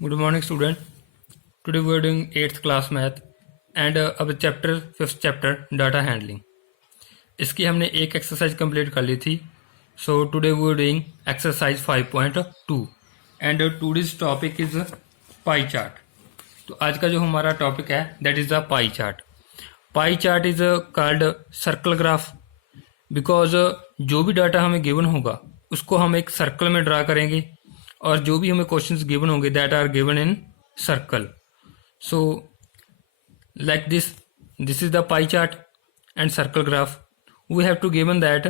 Good morning, student. Today we are doing 8th class math and अब chapter 5th chapter data handling. इसकी हमने एक exercise complete कर ली थी। So today we are doing exercise 5.2 and today's topic is pie chart. तो आज का जो हमारा टॉपिक है that is the pie chart. Pie chart is called circle graph because जो भी डाटा हमें गिवन होगा उसको हम एक सर्कल में ड्रा करेंगे और जो भी हमें क्वेश्चंस गिवन होंगे that are given in circle. So like this is the pie chart and circle graph. We have to given that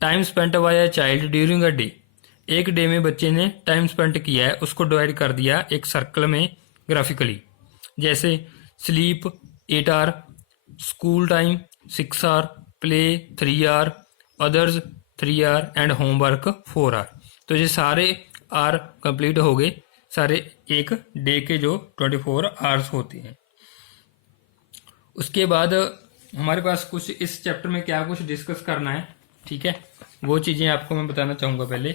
time spent by a child during a day. एक day में बच्चे ने time spend किया है, उसको divide कर दिया एक सर्कल में ग्राफिकली। जैसे sleep 8 hour, school time 6 hour, play 3 hour, others 3 hour and homework 4 hour. तो ये सारे आर कंप्लीट हो गए, सारे एक डे के जो 24 आवर्स होते हैं। उसके बाद हमारे पास कुछ इस चैप्टर में क्या कुछ डिस्कस करना है, ठीक है, वो चीजें आपको मैं बताना चाहूंगा। पहले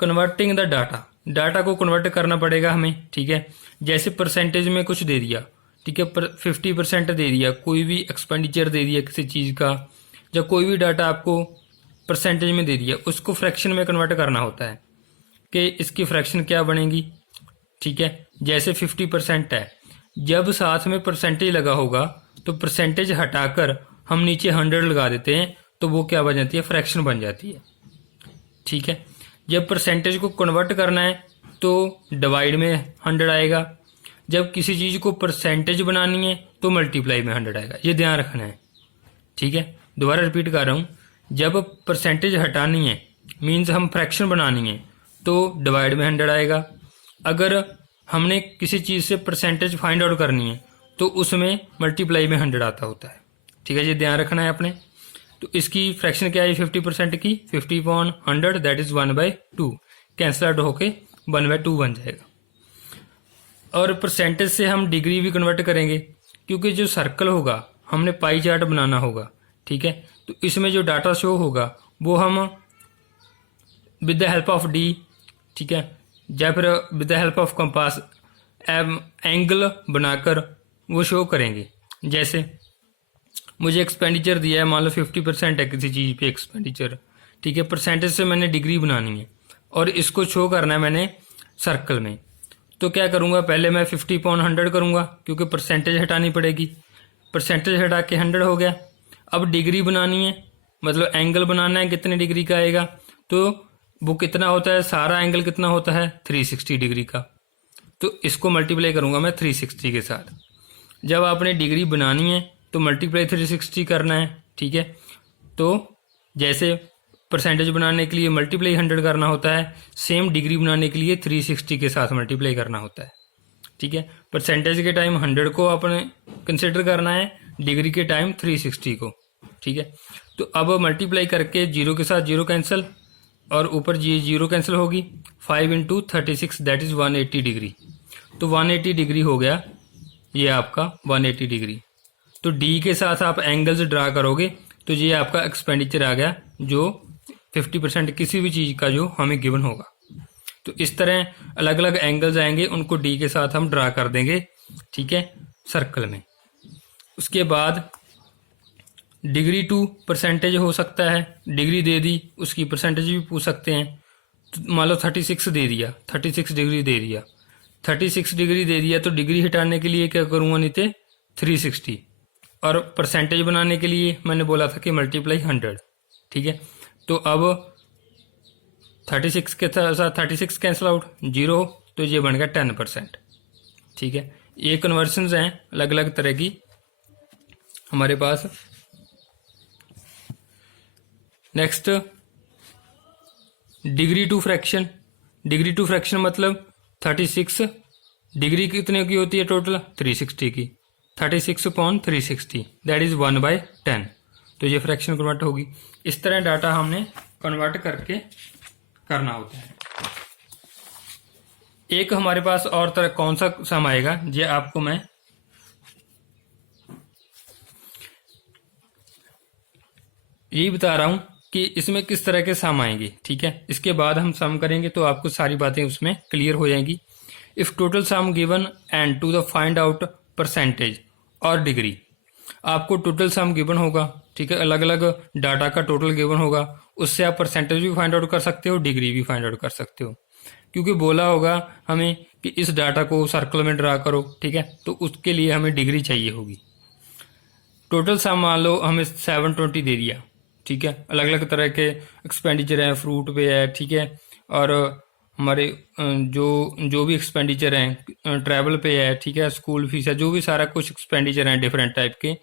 कन्वर्टिंग द डाटा को कन्वर्ट करना पड़ेगा हमें, ठीक है। जैसे परसेंटेज में कुछ दे दिया, ठीक है, 50% दे दिया, कोई भी एक्सपेंडिचर दे दिया किसी चीज का, या कोई भी डाटा आपको परसेंटेज में दे दिया, उसको फ्रैक्शन में कन्वर्ट करना होता है कि इसकी फ्रैक्शन क्या बनेगी, ठीक है। जैसे 50% है, जब साथ में परसेंटेज लगा होगा तो परसेंटेज हटाकर हम नीचे 100 लगा देते हैं तो वो क्या बन जाती है, फ्रैक्शन बन जाती है, ठीक है। जब परसेंटेज को कन्वर्ट करना है तो डिवाइड में 100 आएगा, जब किसी चीज को परसेंटेज बनानी है तो मल्टीप्लाई में 100 आएगा। ये ध्यान रखना है, ठीक है। दोबारा रिपीट कर रहा हूं, जब परसेंटेज हटानी है मीन्स हम फ्रैक्शन बनानी है तो डिवाइड में 100 आएगा। अगर हमने किसी चीज से परसेंटेज फाइंड आउट करनी है तो उसमें मल्टीप्लाई में 100 आता होता है, ठीक है। ये ध्यान रखना है आपने। तो इसकी फ्रैक्शन क्या है 50% की, 50/100 दैट इज 1/2, कैंसल आउट होके 1/2 बन जाएगा। और परसेंटेज से हम डिग्री भी कन्वर्ट करेंगे, क्योंकि जो सर्कल होगा हमने पाई चार्ट बनाना होगा, ठीक है। तो इसमें जो डाटा शो होगा वो हम with the help of D, ठीक है, या फिर with the help of compass angle बनाकर वो शो करेंगे। जैसे मुझे एक्सपेंडिचर दिया है, मान लो 50% है किसी चीज पे एक्सपेंडिचर, ठीक है, परसेंटेज से मैंने डिग्री बनानी है और इसको शो करना है मैंने सर्कल में। तो क्या करूंगा, पहले मैं 50/100 करूंगा क्योंकि परसेंटेज हटानी पड़ेगी। परसेंटेज हटा के 100 हो गया। अब डिग्री बनानी है, मतलब एंगल बनाना है, कितने डिग्री का आएगा, तो वो कितना होता है, सारा एंगल कितना होता है 360 डिग्री का। तो इसको मल्टीप्लाई करूंगा मैं 360 के साथ। जब आपने डिग्री बनानी है तो मल्टीप्लाई 360 करना है, ठीक है। तो जैसे परसेंटेज बनाने के लिए मल्टीप्लाई 100 करना होता है, सेम डिग्री बनाने के लिए 360 के साथ मल्टीप्लाई करना होता है, ठीक है। परसेंटेज के टाइम 100 को आपने कंसिडर करना है, डिग्री के टाइम 360 को, ठीक है। तो अब मल्टीप्लाई करके 0 के साथ 0 कैंसिल और ऊपर ये 0 कैंसिल होगी, 5 × 36 दैट इज 180 डिग्री। तो 180 डिग्री हो गया ये आपका 180 डिग्री। तो डी के साथ आप एंगल्स ड्रा करोगे तो ये आपका एक्सपेंडिचर आ गया जो 50% किसी भी चीज का जो हमें गिवन होगा। तो इस तरह अलग अलग एंगल्स आएंगे, उनको डी के साथ हम ड्रा कर देंगे, ठीक है, सर्कल में। उसके बाद डिग्री टू परसेंटेज हो सकता है, डिग्री दे दी उसकी परसेंटेज भी पूछ सकते हैं। तो मान लो 36 दे दिया, 36 डिग्री दे दिया, 36 डिग्री दे दिया तो डिग्री हटाने के लिए क्या करूंगा, नीचे 360, और परसेंटेज बनाने के लिए मैंने बोला था कि मल्टीप्लाई 100, ठीक है। तो अब 36 के साथ 36 कैंसिल आउट, 0, तो ये बन गया 10%, ठीक है। ये कन्वर्शंस हैं अलग अलग तरह की हमारे पास। Next degree to fraction. Degree to fraction मतलब 36 डिग्री कितने की होती है टोटल, 360 की, 36/360 दैट इज 1/10। तो ये फ्रैक्शन कन्वर्ट होगी। इस तरह डाटा हमने कन्वर्ट करके करना होता है। एक हमारे पास और तरह कौन सा सम आएगा, ये आपको मैं यही बता रहा हूं कि इसमें किस तरह के सम आएंगे, ठीक है। इसके बाद हम सम करेंगे तो आपको सारी बातें उसमें क्लियर हो जाएंगी। If total sum given and to the find out percentage और डिग्री, आपको टोटल सम गिवन होगा, ठीक है, अलग अलग डाटा का टोटल गिवन होगा, उससे आप परसेंटेज भी फाइंड आउट कर सकते हो, डिग्री भी फाइंड आउट कर सकते हो, क्योंकि बोला होगा हमें कि इस डाटा को सर्कल में ड्रा करो, ठीक है, तो उसके लिए हमें डिग्री चाहिए होगी। टोटल सम मान लो हमें 720 दे दिया, ठीक है, अलग अलग तरह के एक्सपेंडिचर हैं, फ्रूट पे है, ठीक है, और हमारे जो भी एक्सपेंडिचर हैं, ट्रैवल पे है, ठीक है, स्कूल फीस है, जो भी सारा कुछ एक्सपेंडिचर हैं डिफरेंट टाइप के,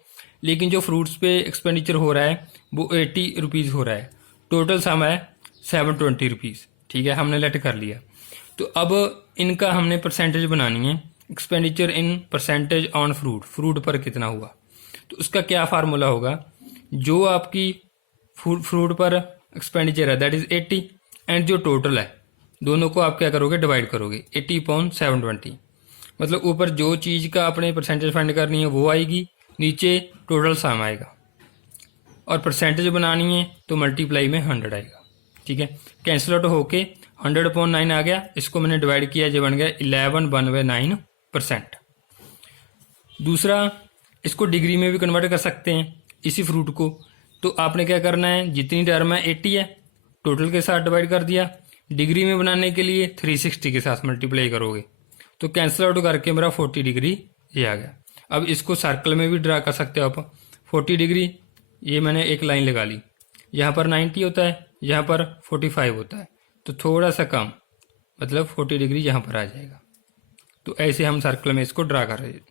लेकिन जो फ्रूट्स पे एक्सपेंडिचर हो रहा है वो 80 रुपीज़ हो रहा है, टोटल सम है 720 रुपीज़, ठीक है, हमने लेट कर लिया। तो अब इनका हमने परसेंटेज बनानी है, expenditure in percentage on fruit, fruit पर कितना हुआ, तो उसका क्या फार्मूला होगा, जो आपकी फ्रूट पर एक्सपेंडिचर है दैट इज़ 80 एंड जो टोटल है, दोनों को आप क्या करोगे, डिवाइड करोगे 80/720, मतलब ऊपर जो चीज़ का अपने परसेंटेज फाइंड करनी है वो आएगी, नीचे टोटल सम आएगा, और परसेंटेज बनानी है तो मल्टीप्लाई में 100 आएगा, ठीक है, कैंसिल आउट होके 100/9 आ गया, इसको मैंने डिवाइड किया, जो बन गया 11/9%। दूसरा, इसको डिग्री में भी कन्वर्ट कर सकते हैं इसी फ्रूट को, तो आपने क्या करना है, जितनी टर्म है 80 है, टोटल के साथ डिवाइड कर दिया, डिग्री में बनाने के लिए 360 के साथ मल्टीप्लाई करोगे, तो कैंसिल आउट करके मेरा 40 डिग्री ये आ गया। अब इसको सर्कल में भी ड्रा कर सकते हो आप, 40 डिग्री, ये मैंने एक लाइन लगा ली, यहाँ पर 90 होता है, यहाँ पर 45 होता है, तो थोड़ा सा कम, मतलब 40 डिग्री यहाँ पर आ जाएगा। तो ऐसे हम सर्कल में इसको ड्रा कर रहे हैं,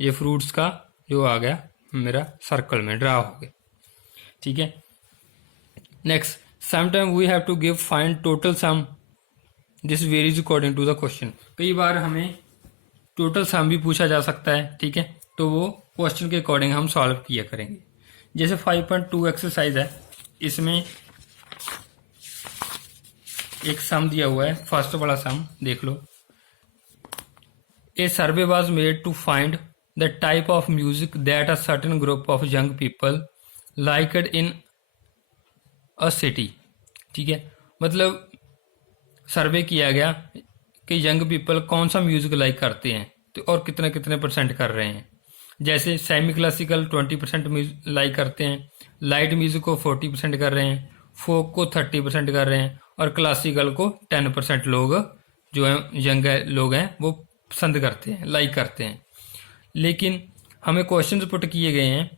ये फ्रूट्स का जो आ गया मेरा सर्कल में ड्रा हो गया, ठीक है। Next, sometime we have to give find total sum, this varies according to the question. कई बार हमें टोटल सम भी पूछा जा सकता है, ठीक है, तो वो क्वेश्चन के अकॉर्डिंग हम सॉल्व किया करेंगे। जैसे 5.2 एक्सरसाइज है, इसमें एक सम दिया हुआ है, फर्स्ट वाला सम देख लो। A survey was made to find the type of music that a certain group of young people liked in a city, ठीक है, मतलब सर्वे किया गया कि यंग पीपल कौन सा म्यूजिक लाइक करते हैं, तो और कितने कितने परसेंट कर रहे हैं। जैसे सेमी क्लासिकल 20% लाइक करते हैं, लाइट म्यूजिक को 40% कर रहे हैं, फोक को 30% कर रहे हैं, और क्लासिकल को 10% लोग जो है यंग लोग हैं वो पसंद करते हैं, लाइक करते हैं। लेकिन हमें क्वेश्चन पुट किए गए हैं,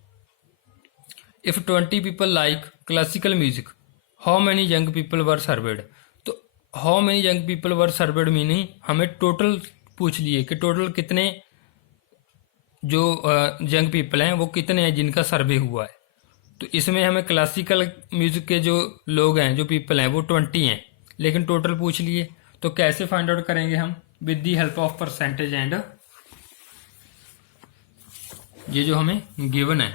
if 20 people like classical music, how many young people were surveyed, तो how many young people were surveyed meaning हमें टोटल पूछ लिए कि टोटल कितने जो यंग पीपल हैं वो कितने हैं जिनका सर्वे हुआ है। तो इसमें हमें क्लासिकल म्यूजिक के जो लोग हैं, जो पीपल हैं, वो 20 हैं, लेकिन टोटल पूछ लिए, तो कैसे फाइंड आउट करेंगे हम, with the help of percentage and ये जो हमें गिवन है।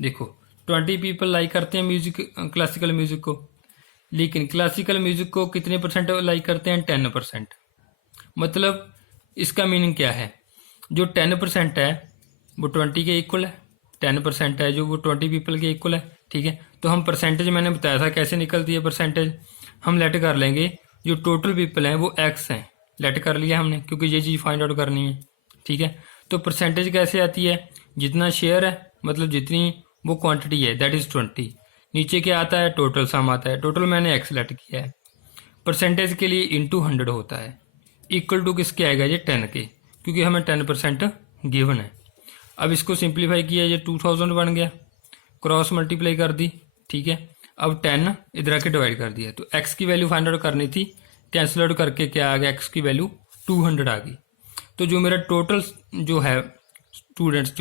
देखो 20 पीपल लाइक करते हैं म्यूजिक, क्लासिकल म्यूजिक को, लेकिन क्लासिकल म्यूजिक को कितने परसेंट लाइक करते हैं, 10%। मतलब इसका मीनिंग क्या है, जो 10% है वो 20 के इक्वल है, 10% है जो वो 20 पीपल के इक्वल है, ठीक है। तो हम परसेंटेज, मैंने बताया था कैसे निकलती है परसेंटेज, हम लेट कर लेंगे जो टोटल पीपल हैं वो x हैं, लेट कर लिया हमने, क्योंकि ये चीज़ फाइंड आउट करनी है, ठीक है। तो परसेंटेज कैसे आती है, जितना शेयर है, मतलब जितनी वो क्वांटिटी है दैट इज़ 20, नीचे क्या आता है, टोटल सम आता है, टोटल मैंने x लेट किया है, परसेंटेज के लिए इंटू 100 होता है, इक्वल टू किसके आएगा, ये 10 के, क्योंकि हमें 10% गिवन है। अब इसको सिंप्लीफाई किया, ये 2000 बन गया, क्रॉस मल्टीप्लाई कर दी, ठीक है। अब 10 इधर आके डिवाइड कर दिया, तो x की वैल्यू फाइंड आउट करनी थी, कैंसिल आउट करके क्या आ गया, x की वैल्यू 200 आ गई। तो जो मेरा टोटल जो है स्टूडेंट्स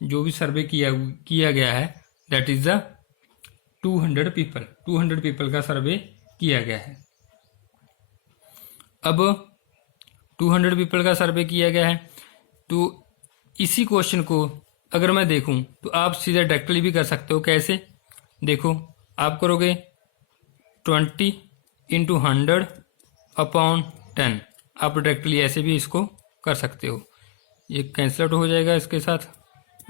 जो भी सर्वे किया गया है दैट इज द 200 पीपल का सर्वे किया गया है। अब 200 पीपल का सर्वे किया गया है, तो इसी क्वेश्चन को अगर मैं देखूं तो आप सीधे डायरेक्टली भी कर सकते हो। कैसे, देखो आप करोगे 20 × 100/10, आप डायरेक्टली ऐसे भी इसको कर सकते हो, ये कैंसिल आउट हो जाएगा, इसके साथ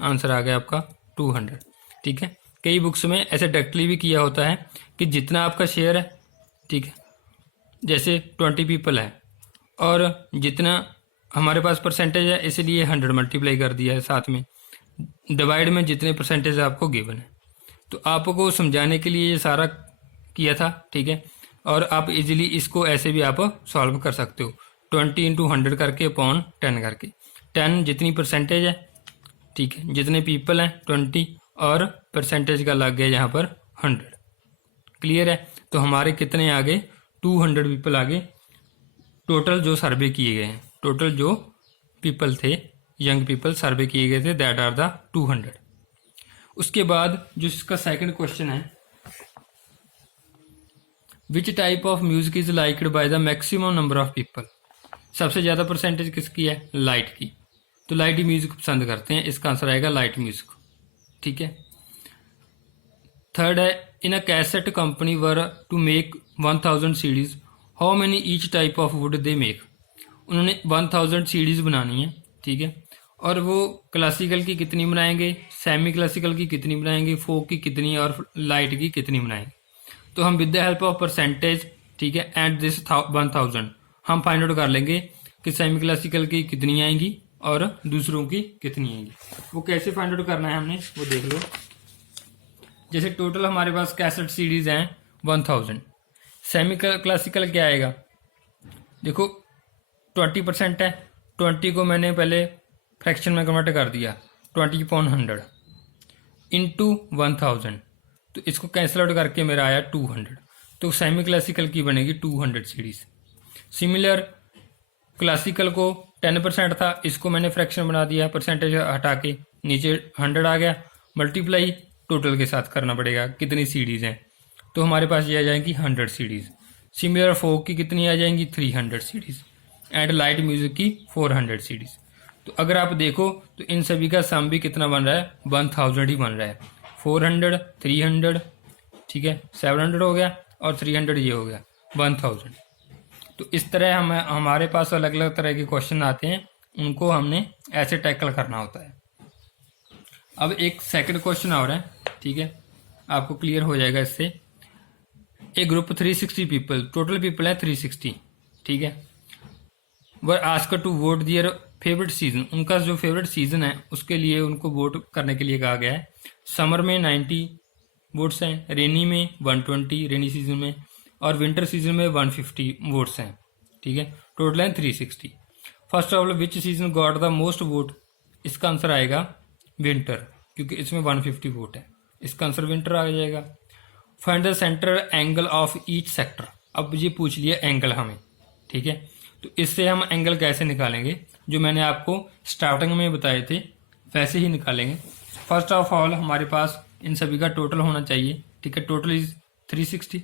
आंसर आ गया आपका 200, ठीक है। कई बुक्स में ऐसे डायरेक्टली भी किया होता है कि जितना आपका शेयर है, ठीक है, जैसे 20 पीपल है और जितना हमारे पास परसेंटेज है इसलिए 100 मल्टीप्लाई कर दिया है, साथ में डिवाइड में जितने परसेंटेज आपको गिवन है। तो आपको समझाने के लिए ये सारा किया था, ठीक है। और आप इजीली इसको ऐसे भी आप सॉल्व कर सकते हो, 20 इंटू 100 करके अपॉन 10 करके। 10 जितनी परसेंटेज है, ठीक है, जितने पीपल हैं 20 और परसेंटेज का लग गया यहाँ पर 100। क्लियर है। तो हमारे कितने आगे, 200 पीपल आगे टोटल जो सर्वे किए गए हैं, टोटल जो पीपल थे, यंग पीपल सर्वे किए गए थे, दैट आर द 200। उसके बाद जो इसका सेकंड क्वेश्चन है, which type of music is liked by the maximum number of people. सबसे ज़्यादा परसेंटेज किसकी है, लाइट की। तो लाइट ही म्यूजिक पसंद करते हैं, इसका आंसर आएगा लाइट म्यूजिक, ठीक है। थर्ड है, in a cassette company were to make 1000 CDs, how many each type of would they make. उन्होंने 1000 सीडीज बनानी है, ठीक है, और वो क्लासिकल की कितनी बनाएंगे, सेमी क्लासिकल की कितनी बनाएंगे, फोक की कितनी और लाइट की कितनी बनाएंगे। तो हम with the help of percentage, ठीक है, एट दिस 1000 हम फाइंड आउट कर लेंगे कि सेमी क्लासिकल की कितनी आएंगी और दूसरों की कितनी आएंगी। वो कैसे फाइंड आउट करना है हमने, वो देख लो। जैसे टोटल हमारे पास कैसेट सीडीज हैं 1000, सेमी क्लासिकल क्या आएगा, देखो 20% है, 20 को मैंने पहले फ्रैक्शन में कन्वर्ट कर दिया, 20/100 इंटू 1000, तो इसको कैंसिल आउट करके मेरा आया 200। तो सेमी क्लासिकल की बनेगी 200 सीरीज। सिमिलर क्लासिकल को 10% था, इसको मैंने फ्रैक्शन बना दिया, परसेंटेज हटा के नीचे 100 आ गया, मल्टीप्लाई टोटल के साथ करना पड़ेगा कितनी सीडीज हैं, तो हमारे पास ये आ जाएंगी 100 सीडीज। सिमिलर फोक की कितनी आ जाएंगी, 300 सीडीज, एंड लाइट म्यूजिक की 400 सीडीज। तो अगर आप देखो तो इन सभी का सम भी कितना बन रहा है, 1000 ही बन रहा है। 400, 300, ठीक है, 700 हो गया और 300 ये हो गया 1000। तो इस तरह हमारे पास अलग अलग तरह के क्वेश्चन आते हैं, उनको हमने ऐसे टैकल करना होता है। अब एक सेकंड क्वेश्चन और है, ठीक है, आपको क्लियर हो जाएगा इससे। एक ग्रुप 360 पीपल, टोटल पीपल है 360, ठीक है, were asked to vote their favourite season, उनका जो फेवरेट सीजन है उसके लिए उनको वोट करने के लिए कहा गया है। समर में 90 वोट्स हैं, रेनी में 120 रेनी सीजन में, और विंटर सीजन में 150 वोट्स हैं, ठीक है, टोटल है 360। First of all which season got the most vote, इसका आंसर आएगा विंटर, क्योंकि इसमें 150 वोट है, इसका आंसर विंटर आ जाएगा। Find the centre angle of each sector, अब ये पूछ लिया एंगल हमें, ठीक है, तो इससे हम एंगल कैसे निकालेंगे, जो मैंने आपको स्टार्टिंग में बताए थे वैसे ही निकालेंगे। फर्स्ट ऑफ ऑल हमारे पास इन सभी का टोटल होना चाहिए, ठीक है, टोटल इज 360,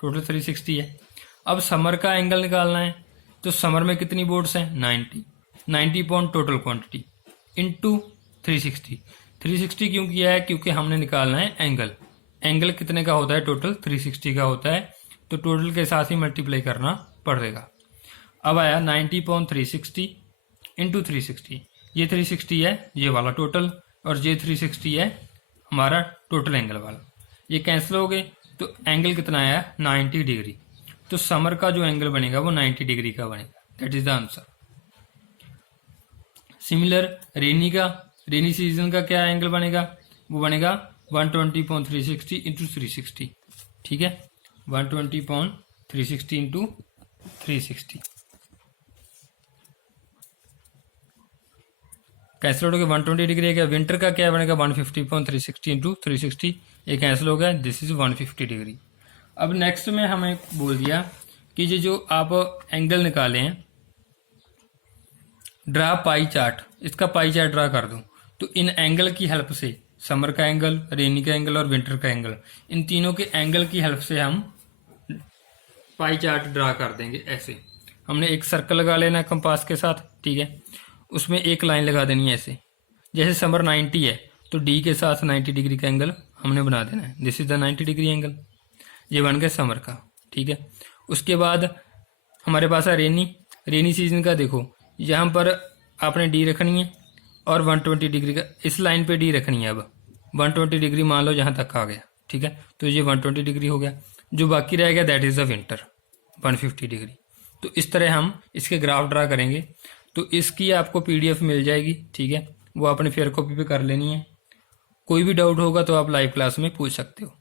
टोटल 360 है। अब समर का एंगल निकालना है, तो समर में कितनी वोट्स हैं, 90 पॉइंट टोटल क्वांटिटी इंटू 360 क्यों किया है, क्योंकि हमने निकालना है एंगल। एंगल कितने का होता है, टोटल 360 का होता है, तो टोटल के साथ ही मल्टीप्लाई करना पड़ेगा। अब आया 90/360 इंटू 360, ये 360 है ये वाला टोटल, और ये 360 है हमारा टोटल एंगल वाला, ये कैंसिल हो गए, तो एंगल कितना आया, 90 डिग्री। तो समर का जो एंगल बनेगा वो 90 डिग्री का बनेगा, that is the answer. Similar rainy season का क्या एंगल बनेगा, वो बनेगा 120/360 इंटू 360, ठीक है, 120/360 इंटू 360 कैंसिल हो गया, 120 डिग्री है। विंटर का क्या बनेगा, 150/360 इंटू 360, ये कैंसिल हो गया, दिस इज 150 डिग्री। अब नेक्स्ट में हमें बोल दिया कि ये जो आप एंगल निकाले हैं, ड्रा पाई चार्ट, इसका पाई चार्ट ड्रा कर दूं, तो इन एंगल की हेल्प से, समर का एंगल, रेनी का एंगल और विंटर का एंगल, इन तीनों के एंगल की हेल्प से हम पाई चार्ट ड्रा कर देंगे। ऐसे हमने एक सर्कल लगा लेना कंपास के साथ, ठीक है, उसमें एक लाइन लगा देनी है ऐसे, जैसे समर 90 है तो डी के साथ 90 डिग्री का एंगल हमने बना देना है, this is the 90 degree angle, ये बन गया समर का, ठीक है। उसके बाद हमारे पास है रेनी सीजन का, देखो यहाँ पर आपने डी रखनी है और 120 डिग्री का इस लाइन पे डी रखनी है। अब 120 डिग्री मान लो जहाँ तक आ गया, ठीक है। तो ये 120 डिग्री हो गया, जो बाकी रह गया that is the winter 150 degree. तो इस तरह हम इसके ग्राफ ड्रा करेंगे। तो इसकी आपको PDF मिल जाएगी, ठीक है, वो आपने फेयर कॉपी पे कर लेनी है। कोई भी डाउट होगा तो आप लाइव क्लास में पूछ सकते हो।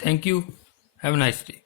Thank you, have a nice day.